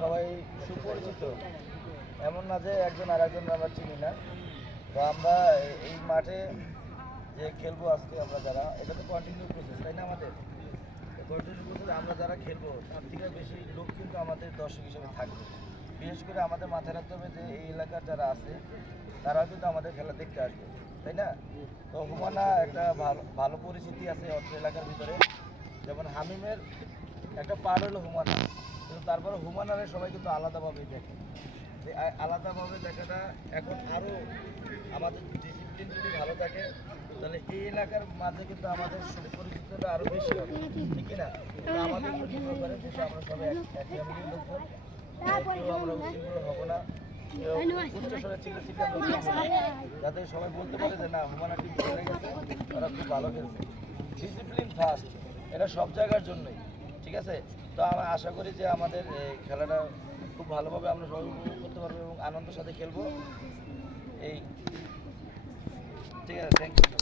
সবাই সুপরিচিত, এমন না যে একজন আর একজন আমরা চিনি না। তো আমরা এই মাঠে যে খেলবো আজকে আমরা যারা, এটা তো কন্টিনিউ প্রসেস, তাই না? আমাদের কন্টিনিউ প্রসেস, আমরা যারা খেলবো তার থেকে বেশি লোক কিন্তু আমাদের দর্শক হিসেবে থাকবে। বিশেষ করে আমাদের মাথায় রাখতে হবে যে এই এলাকার যারা আছে তারাও কিন্তু আমাদের খেলা দেখতে আসবে, তাই না? তো হুমানা একটা ভালো পরিচিতি আছে অত্র এলাকার ভিতরে। যেমন হামিমের একটা পার্ট হলো হুমানা, কিন্তু তারপরে হুমানারে সবাই কিন্তু আলাদাভাবে দেখে। যে আলাদাভাবে দেখাটা এখন আরও আমাদের ডিসিপ্লিন যদি ভালো থাকে তাহলে এই এলাকার মাঝে কিন্তু আমাদের পরিচিতিটা আরও বেশি হবে, ঠিক না? আমাদের নির্ভর করে যে আমরা সবাই এক ফ্যামিলির লোকজন, কেউ আমরা উচ্ছৃঙ্খল হবো না, কেউ উচ্চস্বরে চিল্লাচিল্লি আমরা করবো না, যাতে সবাই বলতে পারে যে না হুমানা টিম খেলে গেছে, ওরা খুব ভালো খেলছে। ডিসিপ্লিন ফার্স্ট, এটা সব জায়গার জন্যই, ঠিক আছে? তো আমরা আশা করি যে আমাদের এই খেলাটা খুব ভালোভাবে আমরা সবাই উপভোগ করতে পারবো এবং আনন্দের সাথে খেলবো। এই ঠিক আছে, থ্যাংক ইউ।